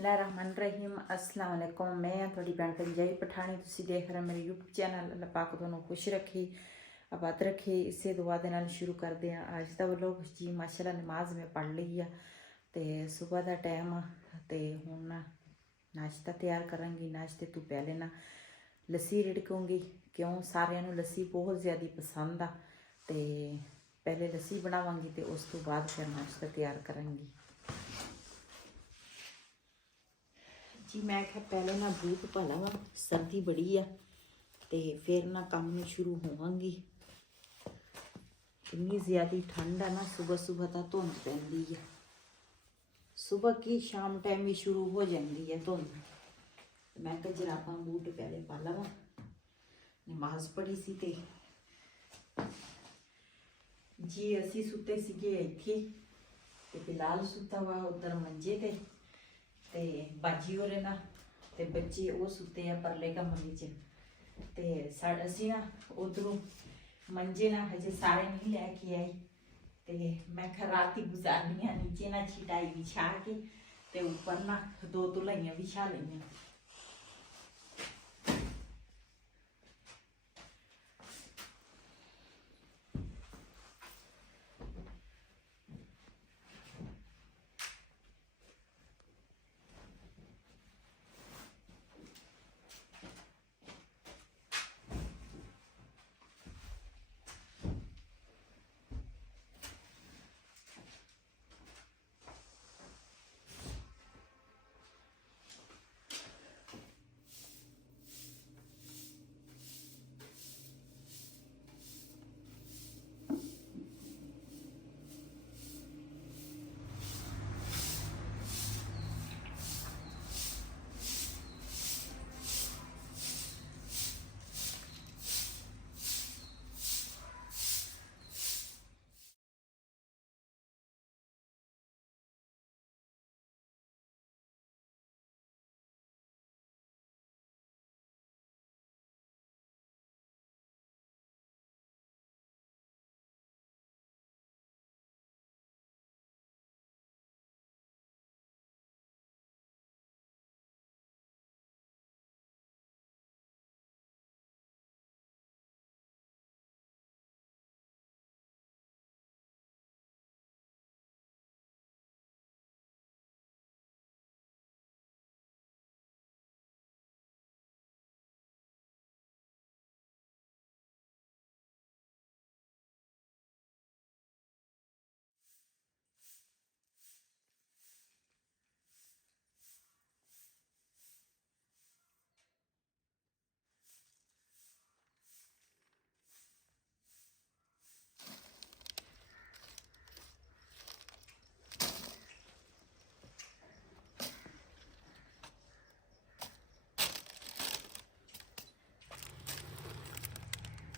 बिस्मिल्लाहिर्रहमानिर्रहीम अस्सलाम वालेकुम। मैं थोड़ी भैन पंजाबी पठानी तुसी देख रहे मेरे यूट्यूब चैनल। अल्लाह पाक तुहानू खुश रखे आबाद रखे। इसे दुआ दे नाल शुरू करते हैं अज का व्लॉग जी। माशाल्लाह नमाज मैं पढ़ ली है तो सुबह का टाइम तो हुण नाश्ता तैयार करांगी। नाश्ते तो पहले ना लस्सी रिड़कूँगी क्यों सारियां नू लस्सी बहुत ज़्यादा पसंद आ। तो पहले लस्सी बनावांगी तो उस तो बाद फिर नाश्ता तैयार करांगी जी। मैं क्या पहले ना बूट पा लवां, सर्दी बड़ी आ तो फिर ना काम में शुरू होवांगी। इन्नी ज़्यादा ठंड है ना, सुबह सुबह तो धुंध पैंदी है। सुबह की शाम टाइम भी शुरू हो जाती है धुंध। मैं क्या जराबां बूट पहले पा लवां। नमाज पढ़ी सी ते जी असी सुते सीगे इत्थे ते बिलाल सुता हुआ उधर मंजे ते बाजी हो रहे ना ते बच्चे वो सुते हैं परले कमरे च ते असी ना उधरों मंजे ना हजे सारे नहीं लैके आए ते मैं क्या रात ही गुजारनी है नीचे ना छिटाई बिछा के ते ऊपर ना दो धुलाइयां बिछा लईयां।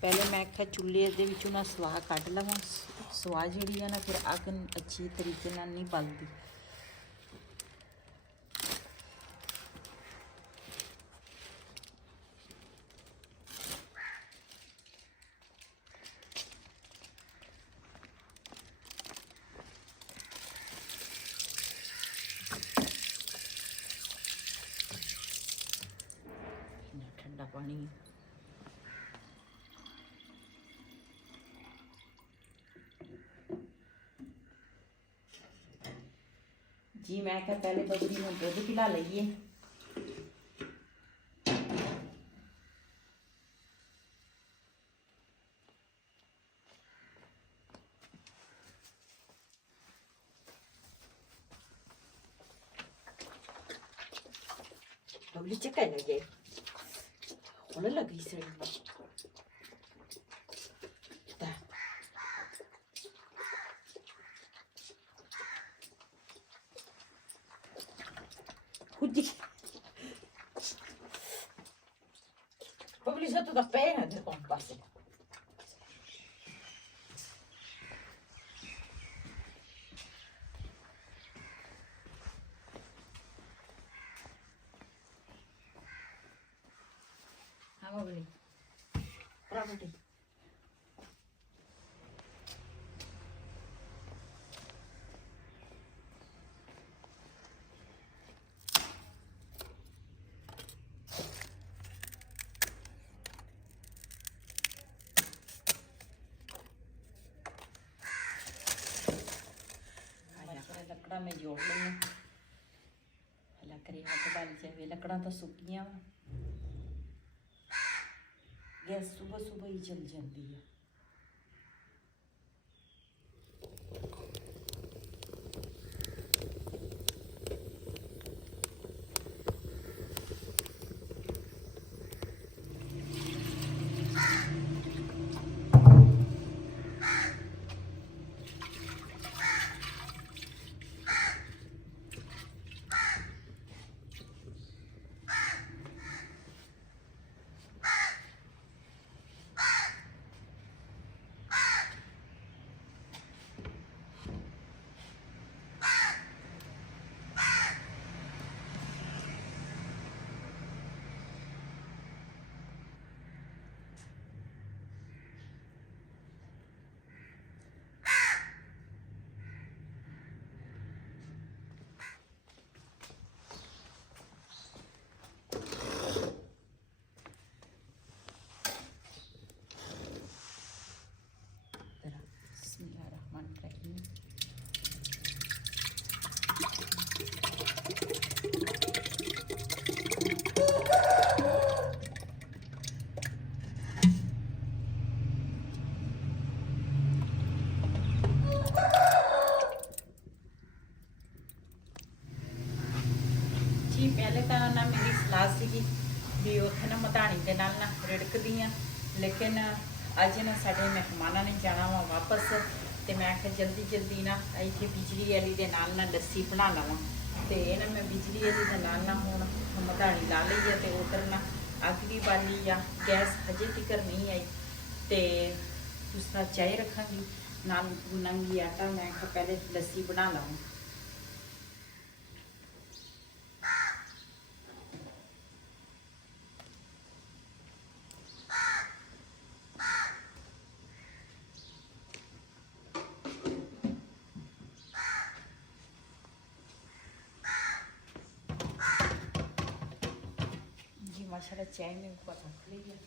पहले मैं क्या चूल्हे दे विचों ना सवाह कढ़ लवां। सवाह जिहड़ी है ना फिर अग अच्छी तरीके नाल नहीं बलदी। ठंडा पानी जी। मैं क्या पहले बकरी में दुध पिला लीए। बबली चक्कर लगे होने लगी सही Bobli sotto da pena del compasso. Ah, Bobli. Bravo te. मैं जोड़ लईआं। हला करे हट बल जाए, लकड़ां तां सुक्कियां वा, गैस सुबह सुबह ही चल जाती है। जी पहले तो ना मेरी सलाह सी भी उत्थे ना मधानी दे नाल ना रिड़कदी आ, लेकिन अज ना साडे मेहमानां ने जाना वा वापस, तो मैं आखिया जल्दी जल्दी ना इत्थे बिजली वाली दे नाल ना लस्सी बना लवां। तो ना मैं बिजली वाली दे नाल ना हुण मधानी ला लई है, तो उधर ना अग भी बाली आ, गैस हजे तिकर नहीं आई। तो उस तरह चाय रखांगी नाल गुनांगी आटा। मैं आखिया पहले लस्सी बना लवां। जी माशाल्लाह चाय में ऊपर रख ली है।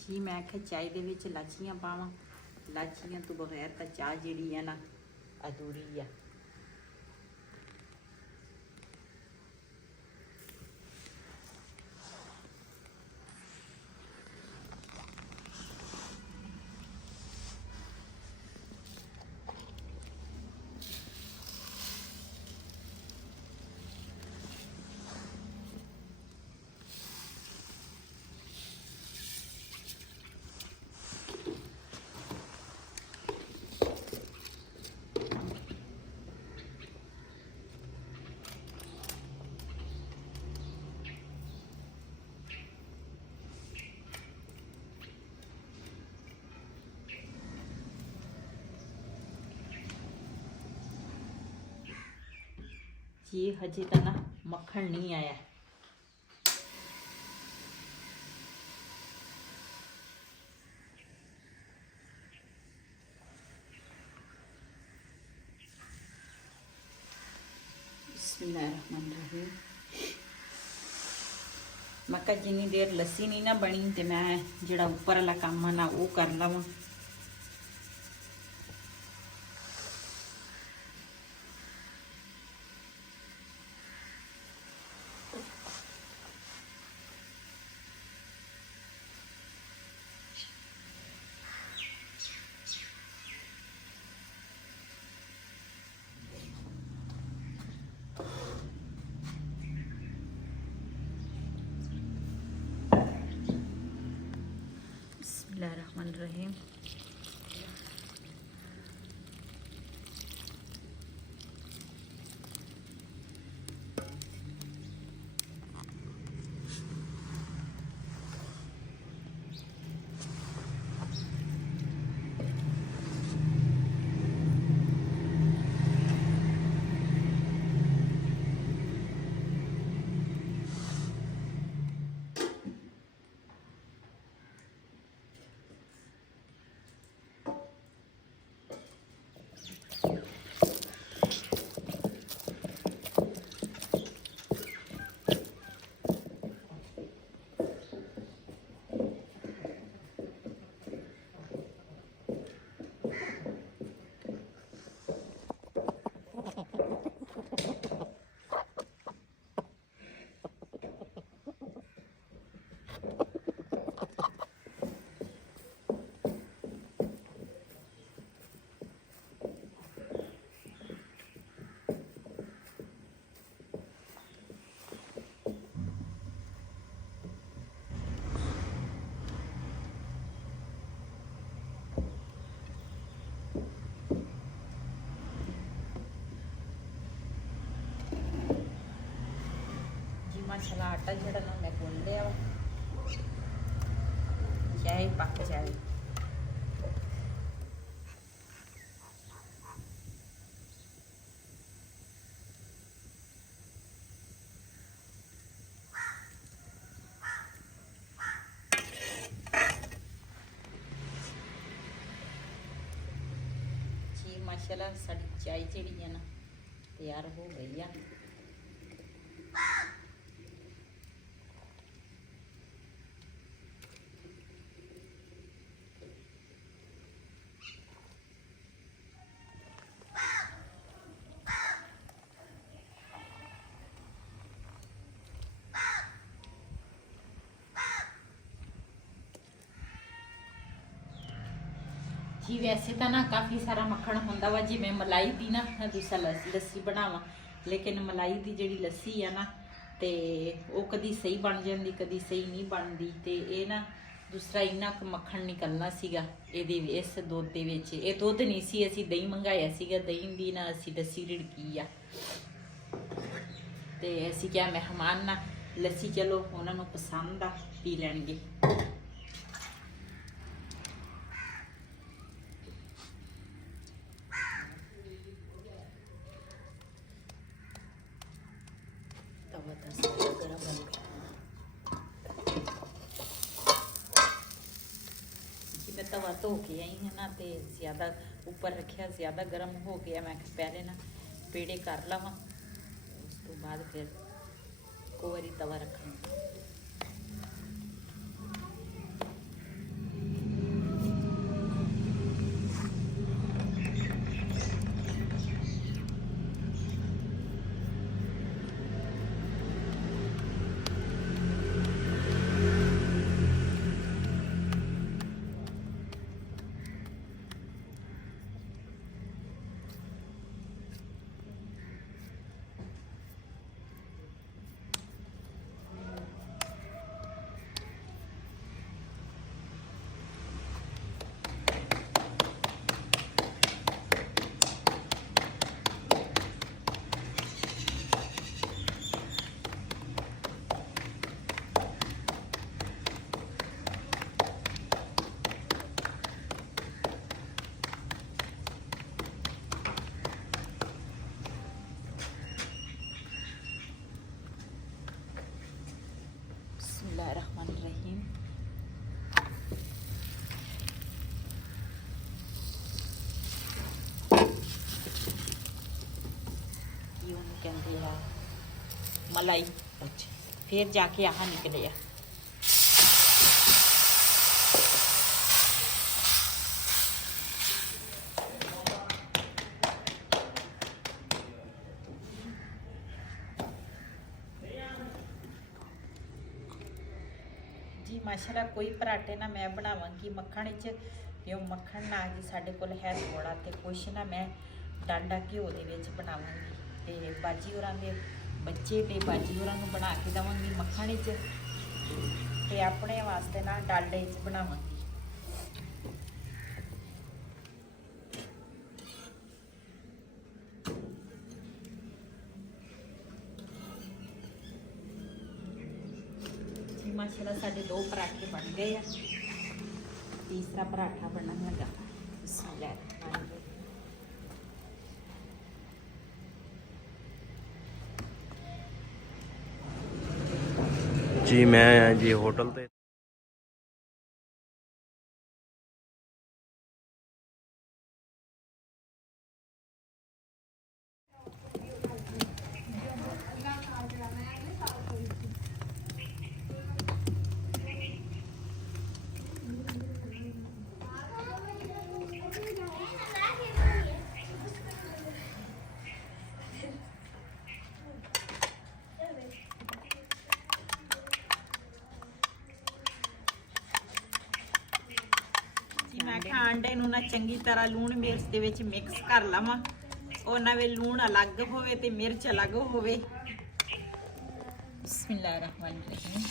जी मैं आखिया चाय दे विच लाचियां पावां, लाचियां तो बगैर तो चाह जिहड़ी है ना अधूरी है। जी हजे तो ना मक्खन नहीं आया। बिस्मिल्लाहिर्रहमानिर्रहीम। मैं कहा जिन्नी देर लस्सी नहीं ना बनी तो मैं जिहड़ा उपर वाला काम है ना वो कर लवां। बिस्मिल्लाहिर्रहमानिर्रहीम। ਮਸਾਲਾ ਆਟਾ ਜਿਹੜਾ ਨਾ ਮੈਂ ਗੁੰਨ ਲਿਆ ਵਾ, ਚਾਹੇ ਪੱਕ ਜਾਵੇ। ਜੀ ਮਾਸ਼ਾਅੱਲਾ ਸਾਡੀ ਚਾय ਜਿਹੜੀ ਹੈ ਨਾ ਤਿਆਰ ਹੋ ਗਈ ਆ। जी वैसे तो ना काफ़ी सारा मक्खण होंदा वा, जिवें मलाई दी ना दूसरा लस्सी बनावा, लेकिन मलाई दी जिहड़ी लस्सी है ना ते वो कदी सही बन जाती कदी सही नहीं बनती। तो ये ना दूसरा इन्ना क मक्खण निकलना सीगा इस दुध दे विच। ये दुध नहीं सी, असीं दही मंगाया सीगा, दही दी ना असीं लस्सी रिड़की आ। ते असीं क्या मेहमान ना लस्सी चलो उन्होंने पसंद आ पी लैणगे। मैं तवा धो के आई है ना तो ज़्यादा उपर रखा, ज़्यादा गर्म हो गया। मैं पहले ना पेड़े कर लवा, उस तो बाद फिर को बारी तवा रखा। बिस्मिल्लाहिर्रहमानिर्रहीम। कहते हैं मलाई, फिर जाके आह निकले आ। जी माशाल्लाह कोई पराठे ना मैं बनावांगी मक्खण च, क्यों मक्खण ना जी साडे कोल है थोड़ा, तो कुछ ना मैं डांडा घ्यो दे विच बनावांगी। ते बाजी होरां दे बच्चे ते बाजी होरां नूं बना के देवांगी मक्खण च, ते अपने वास्ते ना डांडे च बनावांगी। माशाल्लाह साडे 2 पराठे बन गए हैं, तीसरा पराठा बनना है। जी मैं जी होटल ते मैं आंडे नूं ना चंगी तरह लूण मिर्च दे विच मिक्स कर लवां, ਉਹਨਾਂ ਵੇ लूण अलग होवे ते मिर्च अलग होवे। बिस्मिल्लाहिर्रहमानिर्रहीम।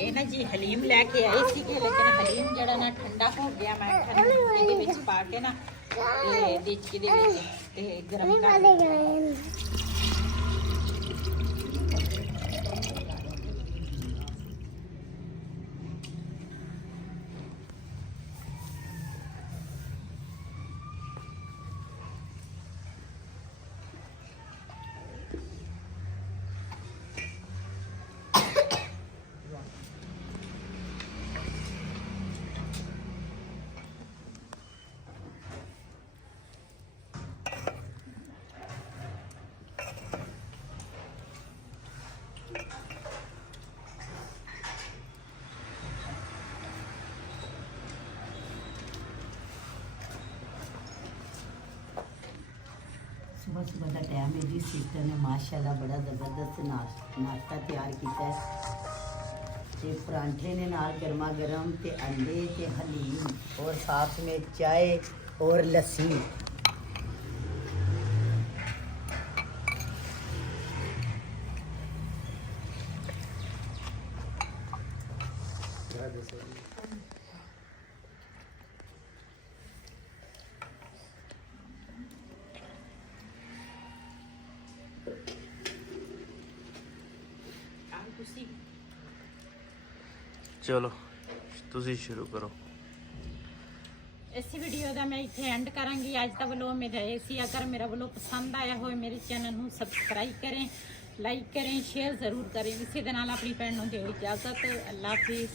ਇਹ ਨਾ ਜੀ ਹਲੀਮ ਲੈ ਕੇ ਆਏ ਸੀਗੇ, ਲੇਕਿਨ ਹਲੀਮ ਜਿਹੜਾ ਨਾ ਠੰਡਾ ਹੋ ਗਿਆ। ਮੈਂ ਇਹਦੇ ਵਿੱਚ ਪਾ ਕੇ ਨਾ ਤੇ ਦੇਚਕੀ ਦੇ ਵਿੱਚ ਤੇ ਗਰਮ ਕਰ सुबह सुबह का टाइम है जी। सिस्टर ने माशाल्लाह बड़ा ज़बरदस्त नाश्ता तैयार किया है। ते परांठे ने नाल गर्मा गर्म ते अंडे ते हलीम और साथ में चाय और लस्सी। ਤੁਸੀਂ ਚਲੋ ਤੁਸੀਂ ਸ਼ੁਰੂ ਕਰੋ। ਇਸ ਵੀਡੀਓ ਦਾ ਮੈਂ ਇੱਥੇ ਐਂਡ ਕਰਾਂਗੀ। ਅੱਜ ਦਾ ਵਲੋਗ ਮੇਰਾ ਇਹ ਸੀ। ਅਗਰ ਮੇਰਾ ਵਲੋਗ ਪਸੰਦ ਆਇਆ ਹੋਵੇ ਮੇਰੇ ਚੈਨਲ ਨੂੰ ਸਬਸਕ੍ਰਾਈਬ ਕरें, ਲਾਈਕ करें, शेयर ज़रूर करें। इसी ਦੇ ਨਾਲ ਆਪਣੀ ਭੈਣ ਨੂੰ ਦਿਓ ਇਜਾਜ਼ਤ। ਅੱਲਾ ਹਾਫਿਜ਼।